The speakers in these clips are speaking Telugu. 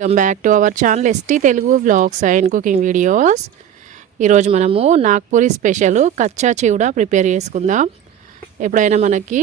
Welcome back to our channel ST Telugu vlogs and cooking videos ఈరోజు మనము నాగ్పూరి స్పెషల్ కచ్చా చివుడా ప్రిపేర్ చేసుకుందాం. ఎప్పుడైనా మనకి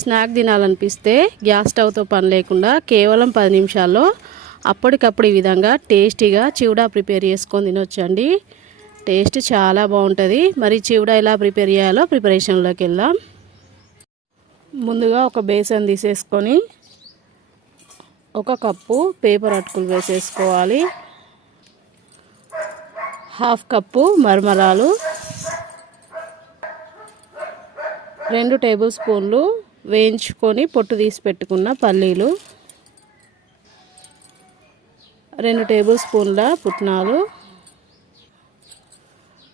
స్నాక్ తినాలనిపిస్తే గ్యాస్ స్టవ్తో పని లేకుండా కేవలం పది నిమిషాల్లో అప్పటికప్పుడు ఈ విధంగా టేస్టీగా చివుడా ప్రిపేర్ చేసుకొని తినొచ్చండి. టేస్ట్ చాలా బాగుంటుంది. మరి చివుడా ఎలా ప్రిపేర్ చేయాలో ప్రిపరేషన్లోకి వెళ్దాం. ముందుగా ఒక బేసన్ తీసేసుకొని ఒక కప్పు పేపర్ అటుకులు వేసేసుకోవాలి. హాఫ్ కప్పు మరమరాలు. రెండు టేబుల్ స్పూన్లు వేయించుకొని పొట్టు తీసి పెట్టుకున్న పల్లీలు. రెండు టేబుల్ స్పూన్ల పుట్నాలు.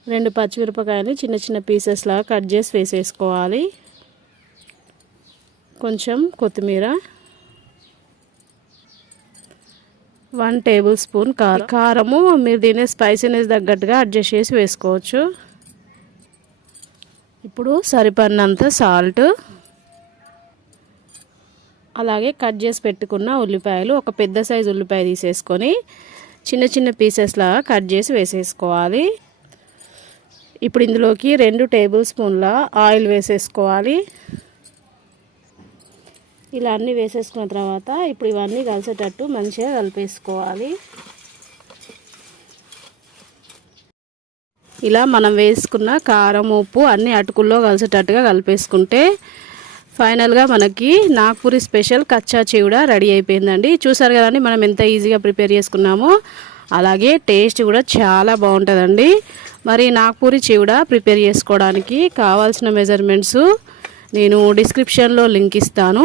రెండు పచ్చిమిరపకాయలు చిన్న చిన్న పీసెస్లా కట్ చేసి వేసేసుకోవాలి. కొంచెం కొత్తిమీర. వన్ టేబుల్ స్పూన్ కారం. కారము మీరు తినే స్పైసీనెస్ తగ్గట్టుగా అడ్జస్ట్ చేసి వేసుకోవచ్చు. ఇప్పుడు సరిపడినంత సాల్ట్. అలాగే కట్ చేసి పెట్టుకున్న ఉల్లిపాయలు ఒక పెద్ద సైజు ఉల్లిపాయ తీసేసుకొని చిన్న చిన్న పీసెస్లా కట్ చేసి వేసేసుకోవాలి. ఇప్పుడు ఇందులోకి రెండు టేబుల్ స్పూన్ల ఆయిల్ వేసేసుకోవాలి. ఇలా అన్నీ వేసేసుకున్న తర్వాత ఇప్పుడు ఇవన్నీ కలిసేటట్టు మంచిగా కలిపేసుకోవాలి. ఇలా మనం వేసుకున్న కారం ఉప్పు అన్ని అటుకుల్లో కలిసేటట్టుగా కలిపేసుకుంటే ఫైనల్గా మనకి నాగ్పూరి స్పెషల్ కచ్చా చివుడ రెడీ అయిపోయిందండి. చూసారు కదండి మనం ఎంత ఈజీగా ప్రిపేర్ చేసుకున్నామో. అలాగే టేస్ట్ కూడా చాలా బాగుంటుందండి. మరి నాగ్పూరి చివుడ ప్రిపేర్ చేసుకోవడానికి కావాల్సిన మెజర్మెంట్స్ నేను డిస్క్రిప్షన్లో లింక్ ఇస్తాను.